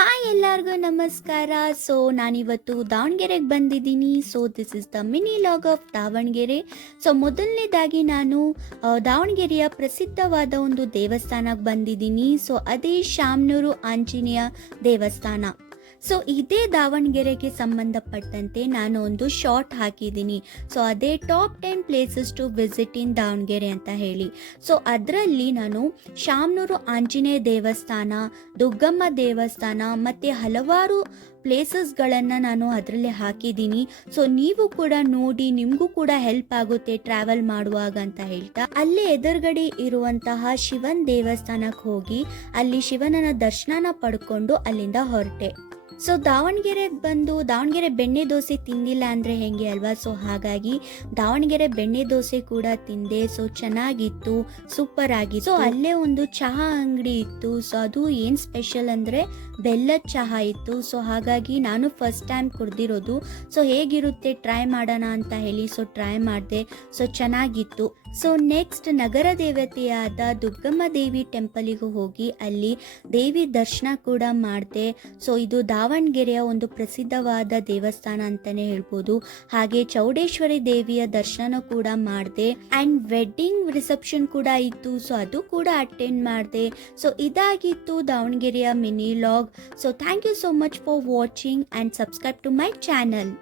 Hi ಎಲ್ಲರಿಗೂ ನಮಸ್ಕಾರ. ನಾನಿವತ್ತು ದಾವಣಗೆರೆಗೆ ಬಂದಿದ್ದೀನಿ. This is the mini log of Davanagere. ಮೊದಲನೇದಾಗಿ ನಾನು ದಾವಣಗೆರೆಯ ಪ್ರಸಿದ್ಧವಾದ ಒಂದು ದೇವಸ್ಥಾನಕ್ಕೆ ಬಂದಿದ್ದೀನಿ. ಅದೇ ಶಾಮನೂರು ಆಂಜನೇಯ ದೇವಸ್ಥಾನ. ಇದೇ ದಾವಣಗೆರೆಗೆ ಸಂಬಂಧಪಟ್ಟಂತೆ ನಾನು ಒಂದು ಶಾರ್ಟ್ ಹಾಕಿದ್ದೀನಿ. ಅದೇ top 10 places to visit in Davanagere ಅಂತ ಹೇಳಿ. ಅದರಲ್ಲಿ ನಾನು ಶಾಮನೂರು ಆಂಜನೇಯ ದೇವಸ್ಥಾನ, ದುಗ್ಗಮ್ಮ ದೇವಸ್ಥಾನ ಮತ್ತು ಹಲವಾರು ಪ್ಲೇಸಸ್ಗಳನ್ನು ನಾನು ಅದರಲ್ಲೇ ಹಾಕಿದ್ದೀನಿ. ನೀವು ಕೂಡ ನೋಡಿ, ನಿಮಗೂ ಕೂಡ ಹೆಲ್ಪ್ ಆಗುತ್ತೆ ಟ್ರಾವೆಲ್ ಮಾಡುವಾಗ ಅಂತ ಹೇಳ್ತಾ ಅಲ್ಲೇ ಎದುರುಗಡೆ ಇರುವಂತಹ ಶಿವನ್ ದೇವಸ್ಥಾನಕ್ಕೆ ಹೋಗಿ ಅಲ್ಲಿ ಶಿವನನ ದರ್ಶನನ ಪಡ್ಕೊಂಡು ಅಲ್ಲಿಂದ ಹೊರಟೆ. ದಾವಣಗೆರೆಗೆ ಬಂದು ದಾವಣಗೆರೆ ಬೆಣ್ಣೆ ದೋಸೆ ತಿಂದಿಲ್ಲ ಅಂದರೆ ಹೆಂಗೆ ಅಲ್ವಾ. ಹಾಗಾಗಿ ದಾವಣಗೆರೆ ಬೆಣ್ಣೆ ದೋಸೆ ಕೂಡ ತಿಂದೆ. ಚೆನ್ನಾಗಿತ್ತು, ಸೂಪರ್ ಆಗಿತ್ತು. ಅಲ್ಲೇ ಒಂದು ಚಹಾ ಅಂಗಡಿ ಇತ್ತು. ಅದು ಏನು ಸ್ಪೆಷಲ್ ಅಂದರೆ ಬೆಲ್ಲದ ಚಹಾ ಇತ್ತು. ಹಾಗಾಗಿ ನಾನು ಫಸ್ಟ್ ಟೈಮ್ ಕುಡ್ದಿರೋದು. ಹೇಗಿರುತ್ತೆ ಟ್ರೈ ಮಾಡೋಣ ಅಂತ ಹೇಳಿ ಟ್ರೈ ಮಾಡಿದೆ. ಚೆನ್ನಾಗಿತ್ತು. ನೆಕ್ಸ್ಟ್ ನಗರ ದೇವತೆಯಾದ ದುರ್ಗಮ್ಮ ದೇವಿ ಟೆಂಪಲಿಗೂ ಹೋಗಿ ಅಲ್ಲಿ ದೇವಿ ದರ್ಶನ ಕೂಡ ಮಾಡಿದೆ. ಇದು ದಾವಣಗೆರೆಯ ಒಂದು ಪ್ರಸಿದ್ಧವಾದ ದೇವಸ್ಥಾನ ಅಂತಾನೆ ಹೇಳ್ಬೋದು. ಹಾಗೆ ಚೌಡೇಶ್ವರಿ ದೇವಿಯ ದರ್ಶನ ಕೂಡ ಮಾಡಿದೆ. ಆ್ಯಂಡ್ ವೆಡ್ಡಿಂಗ್ ರಿಸೆಪ್ಷನ್ ಕೂಡ ಇತ್ತು. ಅದು ಕೂಡ ಅಟೆಂಡ್ ಮಾಡಿದೆ. ಇದಾಗಿತ್ತು ದಾವಣಗೆರೆಯ mini log. Thank you so much for watching and subscribe to my channel.